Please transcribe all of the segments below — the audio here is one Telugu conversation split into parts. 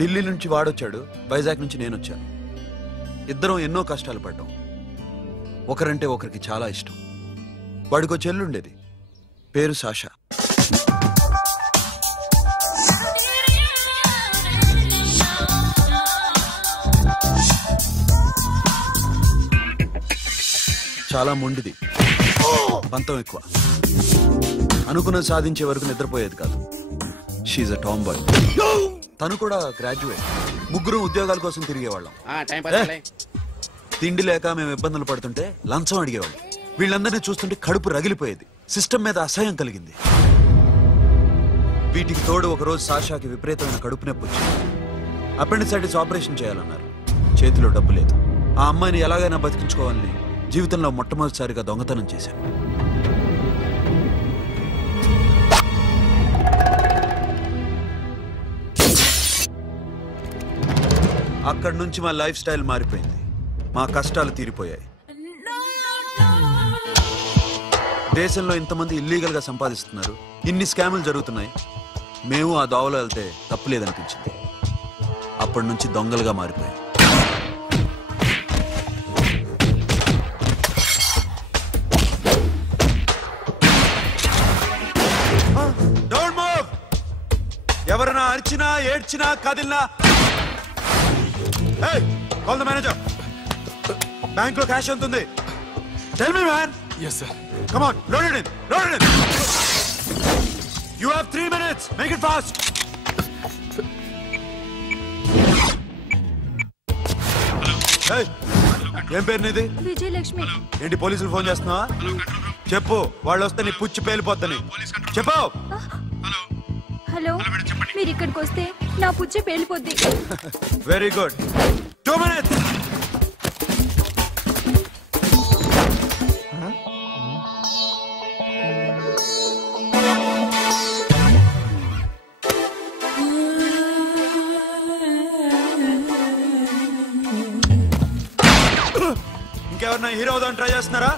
ఢిల్లీ నుంచి వాడొచ్చాడు, వైజాగ్ నుంచి నేను వచ్చాను. ఇద్దరం ఎన్నో కష్టాలు పడ్డాం. ఒకరంటే ఒకరికి చాలా ఇష్టం. వాడికో చెల్లుండేది, పేరు సాషా. చాలా మొండిది, పంతం ఎక్కువ. అనుకున్నది సాధించే వరకు నిద్రపోయేది కాదు. She a tomboy. తను కూడా గ్రాడ్యుయేట్. ముగ్గురు ఉద్యోగాల కోసం తిరిగేవాళ్ళం. తిండి లేక మేము ఇబ్బందులు పడుతుంటే లంచం అడిగేవాళ్ళం. వీళ్ళందరినీ చూస్తుంటే కడుపు రగిలిపోయేది. సిస్టమ్ మీద అసహ్యం కలిగింది. వీటికి తోడు ఒకరోజు సాషాకి విపరీతమైన కడుపు నొప్పి వచ్చింది. అపెండిసైటిస్ ఆపరేషన్ చేయాలన్నారు. చేతిలో డబ్బు లేదు. ఆ అమ్మాయిని ఎలాగైనా బతికించుకోవాలని జీవితంలో మొట్టమొదటిసారిగా దొంగతనం చేశాను. అక్కడి నుంచి మా లైఫ్ స్టైల్ మారిపోయింది. మా కష్టాలు తీరిపోయాయి. దేశంలో ఇంతమంది ఇల్లీగల్ గా సంపాదిస్తున్నారు, ఇన్ని స్కాములు జరుగుతున్నాయి. మేము ఆ దోవలో వెళ్తే తప్పులేదనిపించింది. అప్పటి నుంచి దొంగలుగా మారిపోయాయి. ఎవరైనా అరిచినా ఏడ్చినా కదిలినా కాల్ ద మేనేజర్. బ్యాంక్ లో క్యాష్ ఎంత ఉంది? Tell me man. yes sir. come on, load it in. You have 3 minutes, make it fast. hey, ఏం పేరు నీది? విజయలక్ష్మి. ఏంటి పోలీసులు ఫోన్ చేస్తున్నావా? చెప్పు, వాళ్ళు వస్తే నీ పుచ్చి పేలిపోద్దని చెప్పు. హలో, మీరు ఇక్కడికి వస్తే నా పుచ్చే పేలిపోద్ది. Very good. 2 minutes. ఇంకెవరన్నా హీరో అవుదాం ట్రై చేస్తున్నారా?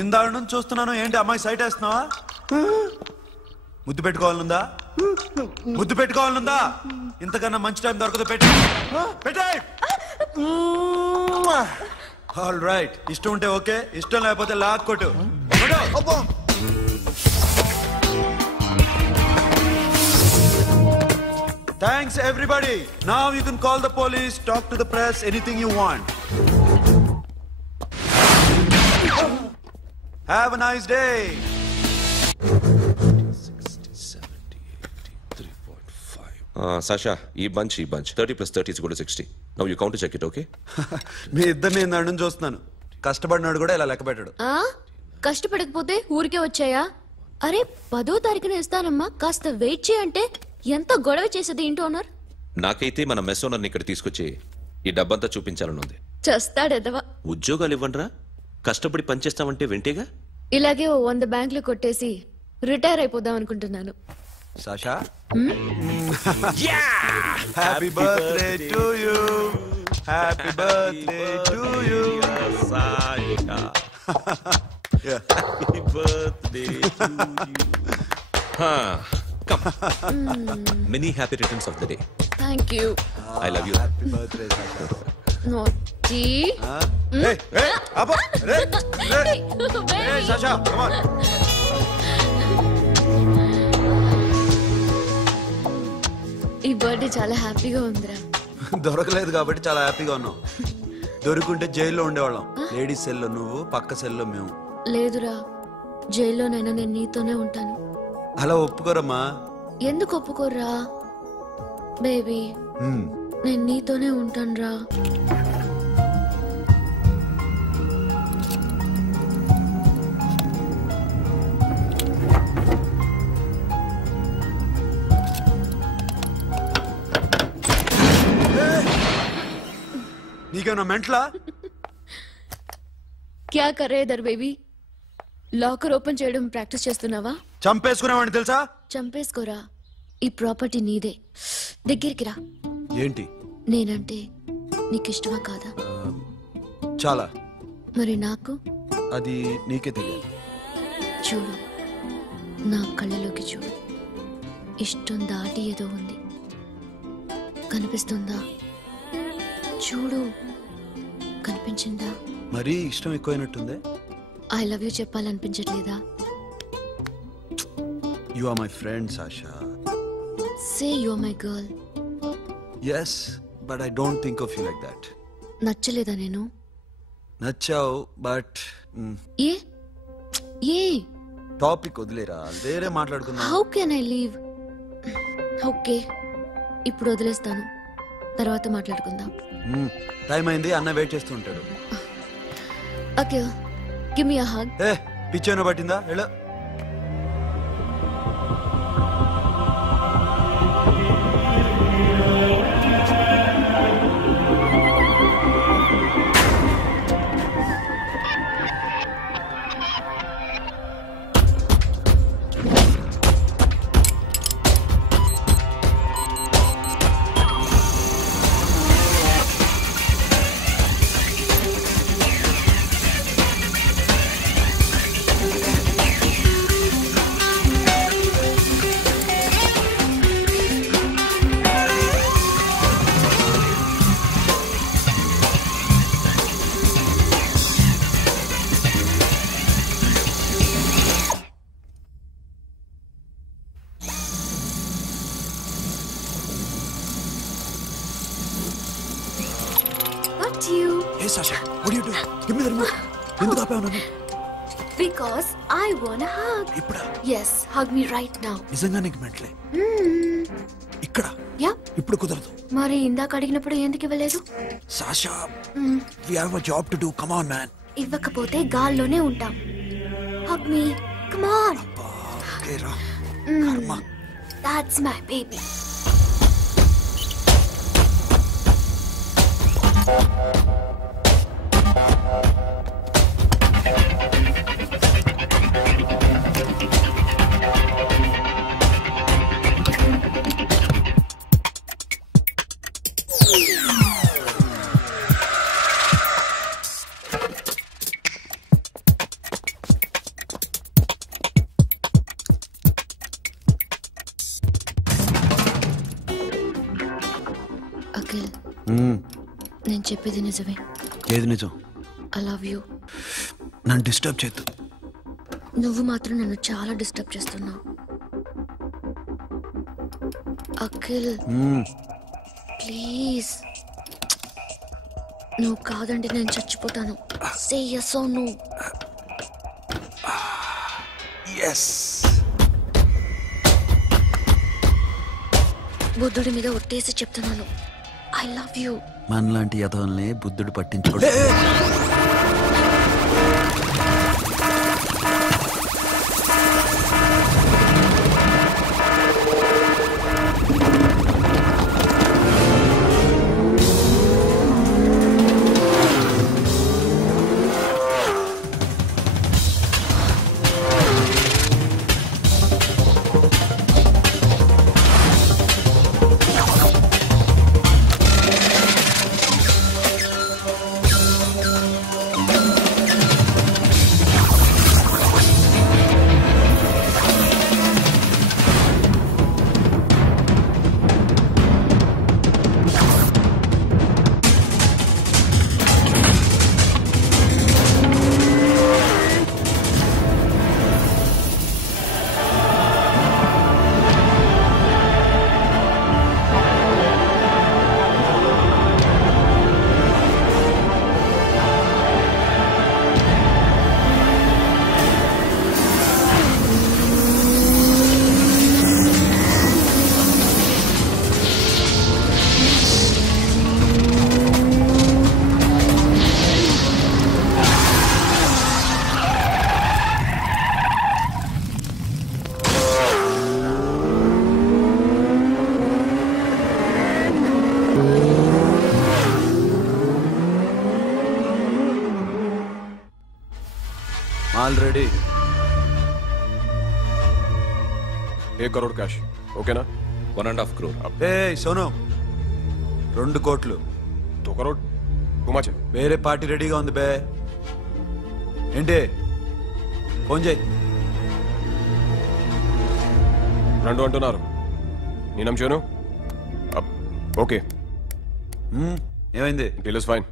ఇందాక నుంచి చూస్తున్నాను, ఏంటి అమ్మాయి సైట్ వేస్తున్నావా? ముద్దు పెట్టుకోవాలనుందా? ఇంతకన్నా మంచి టైం దొరకదు. పెట్టే. ఆల్ రైట్, ఇష్టం ఉంటే ఓకే, ఇష్టం లేకపోతే లాక్ కొట్టు. Thanks everybody. Now you can call the police, talk to the press, anything you want. Have a nice day. 60, 70, 80, 3.5. Sasha, ee bunch 30 plus 30 is equal to 60. Now you count to check it, okay? మీ ఇద్దరిని నేను నన్ను చూస్తున్నాను. కష్టపడినాడు కూడా ఇలా లెక్క పెట్టాడు. కష్టపడకపోతే ఊరికే వచ్చాయా? అరే 10వ తారీఖున ఇస్తానమ్మా, కాస్త వెయిట్ చేయంటే ఎంత గొడవ చేసేది ఇంటి ఓనర్. నాకైతే మన మెస్ ఓనర్ని ఇక్కడ తీసుకొచ్చి ఈ డబ్బంతా చూపించాలని ఉంది. చేస్తాడెదవా. ఉద్యోగాలు ఇవ్వండిరా, కష్టపడి పనిచేస్తామంటే వింటేగా. ఇలాగే 100 బ్యాంకులు కొట్టేసి రిటైర్ అయిపోదాం అనుకుంటున్నాను. Sasha, happy birthday to you. Happy birthday to you Sasha. Happy birthday to you. Come. Many happy returns of the day. Thank you. I love you. Happy birthday, Sasha. Naughty. Hey, Abba. Hey, Sasha, come on. ఈ బర్త్డే చాలా హ్యాపీగా ఉందిరా. దొరకలేదు కాబట్టి చాలా హ్యాపీగా ఉన్నాం. దొరుకుంటే జైల్లో ఉండేవాళ్ళం. లేడీస్ సెల్లో నువ్వు, పక్క సెల్లో మేము. లేదురా, జైల్లోనైనా నేను నీతోనే ఉంటాను. అలా ఒప్పుకోరమ్మా. ఎందుకు ఒప్పుకోర్రా బేబీ? నేను నీతోనే ఉంటాను రా. నీకేమన్నా మెంట్లా? క్యా కరే ఇధర్ బేబీ? లాకర్ ఓపెన్ చేయడం ప్రాక్టీస్ చేస్తున్నావా? చంపేసుకునేవాడిని తెలుసా? చంపేసుకోరా, ఈ ప్రాపర్టీ నీదే. దగ్గరికి రా. ఏంటి? నేనంటే నీకు ఇష్టమా కాదా? చాలా. మరి నాకు అది నీకే తెలియదు. చూడు, నా కళ్ళలోకి చూడు. ఇష్టం దాటి ఏదో ఉంది, కనిపిస్తుందా? చూడు, కనిపించిందా? మరీ ఇష్టం ఎక్కువైనట్టుందే. ఐ లవ్ యూ చెప్పాలనిపించట్లేదా? You are my friend Sasha. Say you are my girl. Yes, but I don't think of you like that. నచ్చలేదా నేను? నచ్చావు, బట్ ఏ ఏ టాపిక్ వదిలేరా, వేరే మాట్లాడుకుందాం. How can I leave? Okay, ఇప్పుడు వదిలేస్తాను, తర్వాత మాట్లాడుకుందాం. టైం అయింది, అన్న వెయిట్ చేస్తూ ఉంటాడు. Okay, give me a hug. ఏ పిచ్చేనో పట్టిందా? Hello. Hey Sasha, what are you doing? Give me the remote. ఎందుకు ఆపావు నన్ను? Because I want a hug. ఇప్పుడా? Yes, hug me right now. నిజంగా నీకు మెంటలే? ఇక్కడ? Yeah. ఇప్పుడు కుదరదు. మరి ఇందాక అడిగినప్పుడు ఎందుకు ఇవ్వలేదు? Sasha, we have a job to do. Come on, man. ఇవ్వకపోతే గాల్లోనే ఉంటాం. Hug me. Come on. Okay, రా. కర్మ. That's my baby. అఖిల్, నేను చెప్పేది నిజమే. ఏది నిజం? I love you. నన్ను డిస్టర్బ్ చేయొద్దు. నువ్వు మాత్రం నన్ను చాలా డిస్టర్బ్ చేస్తున్నావు. అఖిల్, ప్లీజ్. నువ్వు కాదంటే నేను చచ్చిపోతాను. సే yes or no. yes. బుద్ధుడి మీద ఒట్టేసి చెప్తున్నాను, ఐ లవ్ యూ. మనలాంటి యథోల్ని బుద్ధుడు పట్టించుకోడు. Already 1 crore cash. ఓకేనా? 1.5 crore. ఏ సోను, 2 కోట్లు. 2 crore. Too much. వేరే పార్టీ రెడీగా ఉంది బే. ఏంటి ఫోన్ చేయి. రెండు అంటున్నారు, నేను నమ్మాను. ఓకే, ఏమైంది? Deal is fine.